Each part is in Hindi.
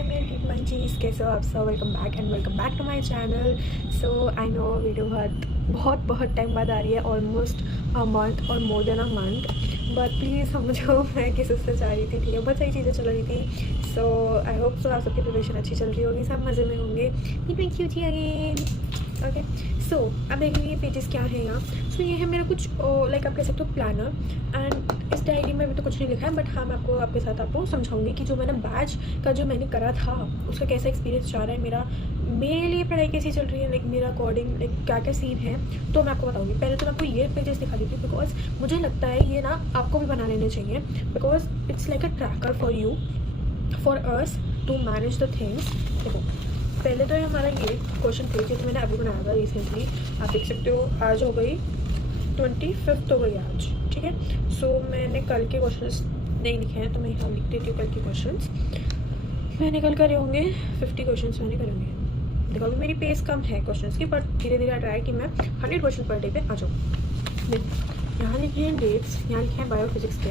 हाय मेरे मंचीज, कैसे हो आप सब। Welcome back to my channel. So I know video बहुत टाइम बाद आ रही है, ऑलमोस्ट अ मंथ और more than a month, but please समझो मैं किस उससे चाह रही थी। ठीक है, बहुत सारी चीज़ें चल रही थी। सो आई होप सो आप सबकी प्रिपरेशन अच्छी चल रही होगी, सब मज़े में होंगे। Cutie again. ओके, सो अब देखेंगे पेजेस क्या है यहाँ। सो ये है मेरा कुछ लाइक आप कह सकते हो प्लानर, एंड इस डायरी में अभी तो कुछ नहीं लिखा है, बट हाँ मैं आपके साथ आपको समझाऊंगी कि जो मैंने बैच का जो मैंने करा था उसका कैसा एक्सपीरियंस जा रहा है मेरा, मेरे लिए पढ़ाई कैसी चल रही है, लाइक मेरा अकॉर्डिंग लाइक क्या क्या सीन है, तो मैं आपको बताऊंगी। पहले तो मैं आपको ये पेजेस दिखा देती हूँ, बिकॉज मुझे लगता है ये ना आपको भी बना लेने चाहिए, because it's like a tracker for you, for us to manage the things. देखो पहले तो हमारा ये क्वेश्चन पेज जो मैंने अभी बनाया था रिसेंटली, आप देख सकते हो आज हो गई 25 हो गई आज। ठीक है, सो मैंने कल के क्वेश्चंस नहीं लिखे हैं, तो मैं यहाँ लिख देती हूँ कल के क्वेश्चंस। मैंने कल करे होंगे 50 क्वेश्चंस मैंने करे होंगे। देखो अभी मेरी पेस कम है क्वेश्चंस की, बट धीरे धीरे ट्राई कि मैं 100 क्वेश्चन पर डे पे आ जाऊँ। यहाँ लिखे हैं डेट्स, यहाँ लिखे हैं बायोफिजिक्स के।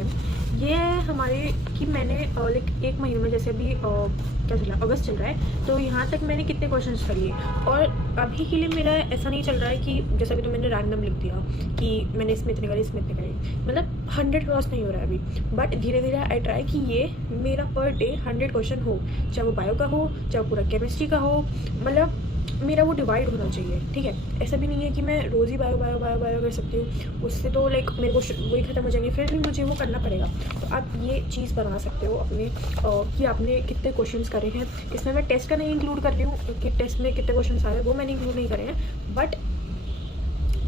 ये हमारे कि मैंने लाइक एक महीने में, जैसे अभी क्या चल रहा है, अगस्त चल रहा है, तो यहाँ तक मैंने कितने क्वेश्चंस करिए। और अभी के लिए मेरा ऐसा नहीं चल रहा है कि जैसा कि तो मैंने रैंडम लिख दिया कि मैंने इसमें इतने करे, इसमें इतने करे, मतलब 100 क्रॉस नहीं हो रहा है अभी, बट धीरे धीरे आई ट्राई कि ये मेरा पर डे 100 क्वेश्चन हो, चाहे वो बायो का हो, चाहे वो पूरा केमिस्ट्री का हो, मतलब मेरा वो डिवाइड होना चाहिए। ठीक है, ऐसा भी नहीं है कि मैं रोज़ ही बायो कर सकती हूँ, उससे तो लाइक मेरे को वही खत्म हो जाएंगे, फिर भी मुझे वो करना पड़ेगा। तो आप ये चीज़ बना सकते हो अपने कि आपने कितने क्वेश्चंस करे हैं। इसमें मैं टेस्ट का नहीं इंक्लूड करती हूँ कि टेस्ट में कितने क्वेश्चन आ रहे हैं, वो मैंने इंक्लूड नहीं करे हैं, बट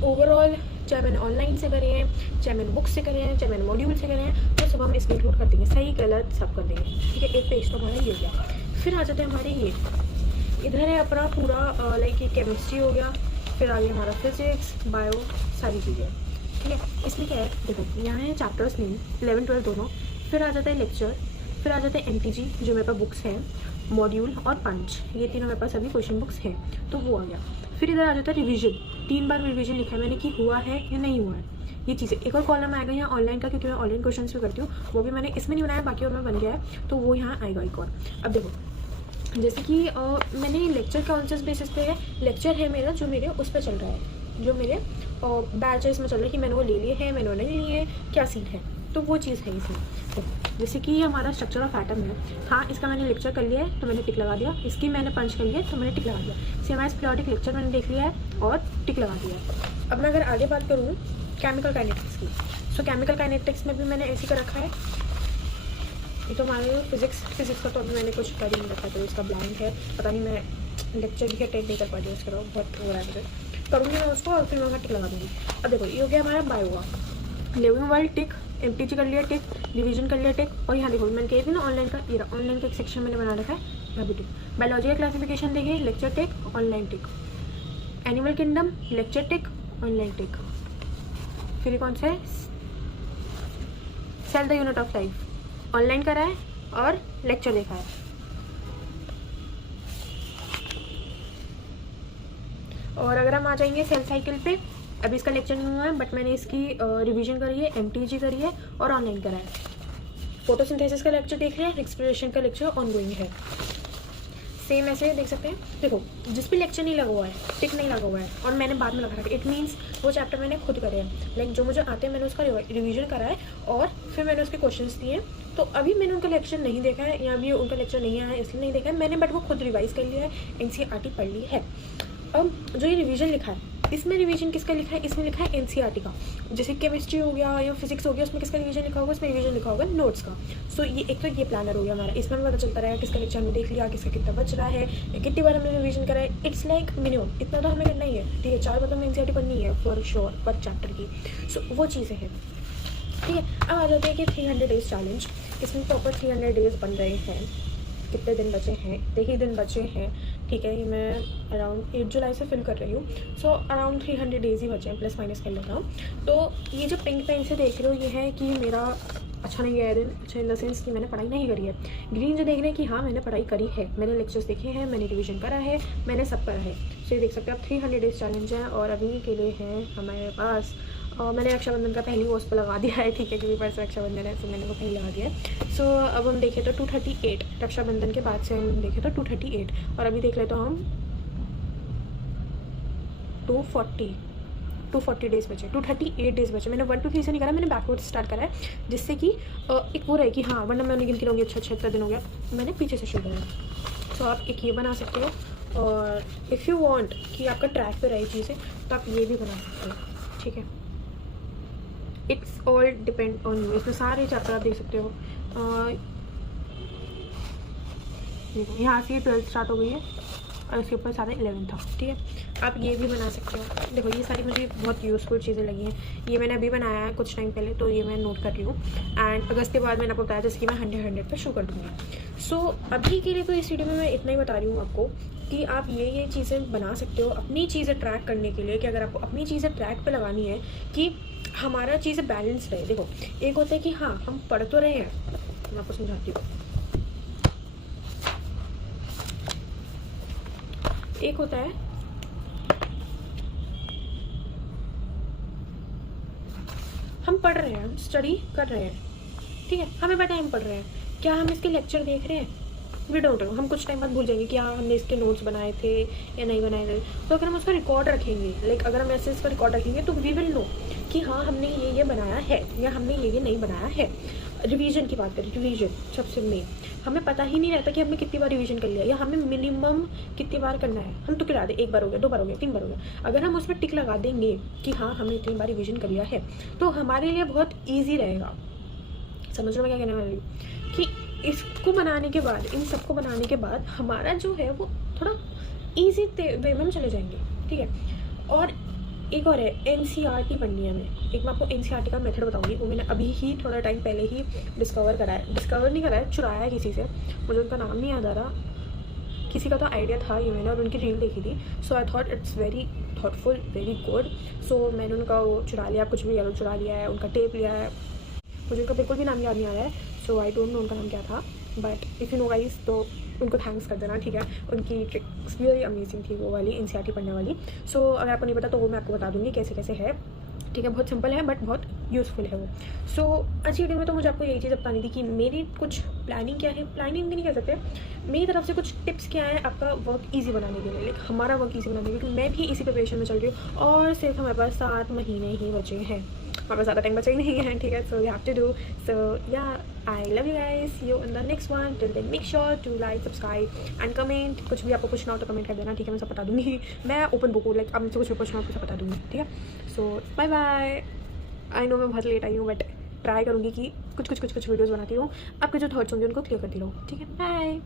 ओवरऑल चाहे मैंने ऑनलाइन से करे हैं, चाहे मैंने बुक से करे हैं, चाहे मैंने मॉड्यूल से करे हैं, तो सब हम इसमें इंक्लूड कर देंगे, सही गलत सब कर देंगे। ठीक है, एक पेज तो हमारा ये हो गया। फिर आ जाते हैं हमारे ये, इधर है अपना पूरा लाइक ये केमिस्ट्री हो गया, फिर आगे हमारा फिजिक्स, बायो, सारी चीज़ें। ठीक है, इसमें क्या है, देखो यहाँ है चैप्टर्स नेम 11, 12 दोनों, फिर आ जाता है लेक्चर, फिर आ जाता है एमटीजी जो मेरे पास बुक्स हैं, मॉड्यूल और पंच, ये तीनों मेरे पास अभी क्वेश्चन बुक्स हैं, तो वो आ गया। फिर इधर आ जाता है रिविजन, 3 बार रिविजन लिखा है मैंने कि हुआ है या नहीं हुआ है, ये चीज़ें। एक और कॉलम आएगा यहाँ ऑनलाइन का, क्योंकि मैं ऑनलाइन क्वेश्चन भी करती हूँ, वो भी मैंने इसमें नहीं बनाया, बाकी और में बन गया है, तो वो यहाँ आएगा एक और। अब देखो जैसे कि मैंने लेक्चर के ऑनसेस बेसिस पे है, लेक्चर है मेरा जो मेरे उस पर चल रहा है, जो मेरे बैचेस में चल रहा है कि मैंने वो ले लिए हैं, मैंने वो नहीं लिए हैं, क्या सीन है, तो वो चीज़ है इसमें। तो जैसे कि हमारा स्ट्रक्चर ऑफ एटम है, हाँ इसका मैंने लेक्चर कर लिया है तो मैंने टिक लगा दिया, इसकी मैंने पंच कर लिया तो मैंने टिक लगा दिया, CMS पीरियोडिक लेक्चर मैंने देख लिया है और टिक लगा दिया है। अब मैं अगर आगे बात करूँ केमिकल काइनेटिक्स की, सो केमिकल काइनेटिक्स में भी मैंने ऐसे कर रखा है। ये तो हमारे फिजिक्स का तो अभी मैंने कुछ कर ही नहीं रखा, तो इसका ब्लैंक है, पता नहीं मैं लेक्चर भी अटेंड नहीं कर पा रही हूँ उसका, बहुत हो रहा है मुझे, करूँगी मैं उसको और फिर मैं टिक लगा दूँगी। अब देखो ये हो गया हमारा बायो का, लिविंग वर्ल्ड टिक, एमटीजी कर लिया टिक, रिवीजन कर लिया टिक, और यहाँ देखो मैंने कही थी ना ऑनलाइन का, ये ऑनलाइन का एक सेक्शन मैंने बना रखा है, यहाँ भी टिक। बायोलॉजी का क्लासिफिकेशन देखिए, lecture tick, online tick. Animal kingdom, lecture tick, online tick. फिर कौन सा है, cell the unit of life, online करा है और लेक्चर देखा है। और अगर हम आ जाएंगे सेल साइकिल पे, अभी इसका लेक्चर नहीं हुआ है, बट मैंने इसकी रिवीजन करी है, एमटीजी करी है और ऑनलाइन करा है। फोटोसिंथेसिस का लेक्चर देख लिया, रेस्पिरेशन का लेक्चर ऑनगोइंग है। सेम ऐसे देख सकते हैं, देखो जिस भी लेक्चर नहीं लगा हुआ है, टिक नहीं लगा हुआ है, और मैंने बाद में लगा रखा है, इट मीन्स वो चैप्टर मैंने खुद करे हैं, लाइक जो मुझे आते हैं मैंने उसका रिवीजन करा है और फिर मैंने उसके क्वेश्चंस दिए। तो अभी मैंने उनका लेक्चर नहीं देखा है, या अभी उनका लेक्चर नहीं आया है इसलिए नहीं देखा है मैंने, बट वो खुद रिवाइज कर लिया है, NCERT पढ़ ली है। अब जो ये रिवीजन लिखा है, इसमें रिवीजन किसका लिखा है, इसमें लिखा है NCERT का। जैसे केमिस्ट्री हो गया या फिजिक्स हो गया, उसमें किसका रिवीजन लिखा होगा, इसमें रिवीजन लिखा होगा नोट्स का। सो ये एक तो ये प्लानर हो गया हमारा, इसमें भी पता चलता रहेगा किसका लेक्चर हमने देख लिया, किसका कितना बच रहा है, या कितनी बार हमने रिवीजन करा है। इट्स लाइक मिनिमम इतना तो हमें करना ही है। ठीक है, 4 बार तो हमें NCERT पढ़नी है फॉर श्योर पर चैप्टर की, सो वो चीज़ें हैं। ठीक है, अब आ जाते हैं कि 300 डेज चैलेंज, इसमें प्रॉपर 300 डेज बन रहे हैं। कितने दिन बचे हैं, देखिए दिन बचे हैं। ठीक है, ये मैं अराउंड 8 जुलाई से फिल कर रही हूँ, सो अराउंड 300 डेज़ ही बचे हैं, प्लस माइनस कर लेता हूँ। तो ये जो पिंक पेन से देख रहे हो, ये है कि मेरा अच्छा नहीं गया दिन, अच्छा इन द सेंस कि मैंने पढ़ाई नहीं करी है। ग्रीन जो देख रहे हैं कि हाँ मैंने पढ़ाई करी है, मैंने लेक्चर्स देखे हैं, मैंने रिवीजन करा है, मैंने सब करा है। सो ये देख सकते हैं आप 300 डेज चैलेंज है, और अभी के लिए हैं हमारे पास मैंने रक्षाबंधन का पहली पोस्ट पर लगा दिया है, ठीक है, क्योंकि परसों रक्षाबंधन है, तो मैंने वो पहले लगा दिया है। सो अब हम देखें तो 238 रक्षाबंधन के बाद से हम देखें तो 238, और अभी देख ले तो हम 240 डेज़ बचे, 238 डेज़ बचे। मैंने 1 to 3 से नहीं करा, मैंने बैकवर्ड स्टार्ट करा है, जिससे कि एक वो रहे कि हाँ, वरना मैं उन्हें गिनती रहूँगी अच्छा 76 दिन हो गया, मैंने पीछे से शुरू करा। सो आप एक ये बना सकते हो, और इफ़ यू वांट कि आपका ट्रैक पे रहे चीज़ें, तो आप ये भी बना सकते हो, ठीक है। It's all depend on you. इसमें सारे चैप्टर आप देख सकते हो। देखो यहाँ से 12th स्टार्ट हो गई है, और इसके ऊपर सारे 11 था, ठीक है। आप ये भी बना सकते हो। देखो ये सारी मुझे बहुत यूज़फुल चीज़ें लगी हैं। ये मैंने अभी बनाया है कुछ टाइम पहले, तो ये मैं नोट कर रही हूँ। एंड अगस्त के बाद मैंने आपको बताया, जैसे कि मैं 100 पे शुरू कर दूँगी। सो अभी के लिए तो इस वीडियो में मैं इतना ही बता रही हूँ आपको कि आप ये चीज़ें बना सकते हो अपनी चीज़ें ट्रैक करने के लिए, कि अगर आपको अपनी चीज़ें ट्रैक पर लगानी है कि हमारा चीज़ें बैलेंस रहे। देखो एक होता है कि हाँ हम पढ़ तो रहे हैं, मैं आपको समझाती हूँ। एक होता है हम पढ़ रहे हैं, हम स्टडी कर रहे हैं, ठीक है, हमें पता है हम पढ़ रहे हैं, क्या हम इसके लेक्चर देख रहे हैं? We don't know. हम कुछ टाइम बाद भूल जाएंगे कि हाँ हमने इसके नोट्स बनाए थे या नहीं बनाए थे। तो अगर हम उसका रिकॉर्ड रखेंगे, लाइक अगर हम ऐसे इसका रिकॉर्ड रखेंगे, तो वी विल नो कि हाँ हमने ये बनाया है या हमने ये नहीं बनाया है। रिवीजन की बात करें, रिवीजन सबसे मेन, हमें पता ही नहीं रहता कि हमने कितनी बार रिवीजन कर लिया, या हमें मिनिमम कितनी बार करना है। हम तो गिरा दे, 1 बार हो गया, 2 बार हो गया, 3 बार हो गया। अगर हम उसमें टिक लगा देंगे कि हाँ हमने इतनी बार रिवीजन कर लिया है, तो हमारे लिए बहुत ईजी रहेगा। समझ लो मैं क्या कहने वाली हूँ, कि इसको बनाने के बाद, इन सबको बनाने के बाद हमारा जो है वो थोड़ा ईजी वे में हम चले जाएंगे, ठीक है। और एक और है, NCERT पढ़नी है हमें। एक मैं आपको NCERT का मेथड बताऊंगी, वो मैंने अभी ही थोड़ा टाइम पहले ही डिस्कवर नहीं करा है, चुराया है किसी से, मुझे उनका नाम नहीं याद आ रहा, किसी का तो आइडिया था ये, मैंने और उनकी रील देखी थी। So I thought it's very thoughtful, very good. So मैंने उनका वो चुरा लिया, कुछ भी येलो चुरा लिया है, उनका टेप लिया है, मुझे उनका बिल्कुल भी नाम याद नहीं आ रहा है। सो आई डोंट नो उनका नाम क्या था, but if you know guys तो उनको थैंक्स कर देना, ठीक है। उनकी ट्रिक्स भी वेरी अमेजिंग थी, वो वाली NCERT पढ़ने वाली। सो अगर आपको नहीं पता तो वो मैं आपको बता दूँगी कैसे कैसे है, ठीक है। बहुत सिंपल है बट बहुत यूज़फुल है वो। सो आज की वीडियो में तो मुझे आपको यही चीज़ बतानी थी कि मेरी कुछ प्लानिंग क्या है, प्लानिंग भी नहीं कह सकते, मेरी तरफ से कुछ टिप्स क्या है आपका वर्क ईजी बनाने के लिए, लाइक हमारा वर्क ईजी बनाने के लिए, क्योंकि मैं भी इसी प्रिपरेशन में चल रही हूँ, और सिर्फ हमारे पास 7 महीने ही बचे हैं, हमारे पास ज़्यादा टाइम बचा ही नहीं है, ठीक है। So you have to do. So yeah I love you guys, see you in the next one. Till then make sure to like, subscribe and comment. कुछ भी आपको पूछना हो तो कमेंट कर देना, ठीक है, मैं सब बता दूँगी। मैं ओपन बुक हूँ, लाइक अब मुझसे कुछ भी पूछना हो तो सब बता दूँगी, ठीक है। सो बाय बाय। आई नो मैं बहुत लेट आई हूँ, बट ट्राई करूँगी कि कुछ वीडियोज़ बनाती हूँ, आपके जो थॉट्स होंगे उनको क्लियर करती रहूँ, ठीक है। बाय।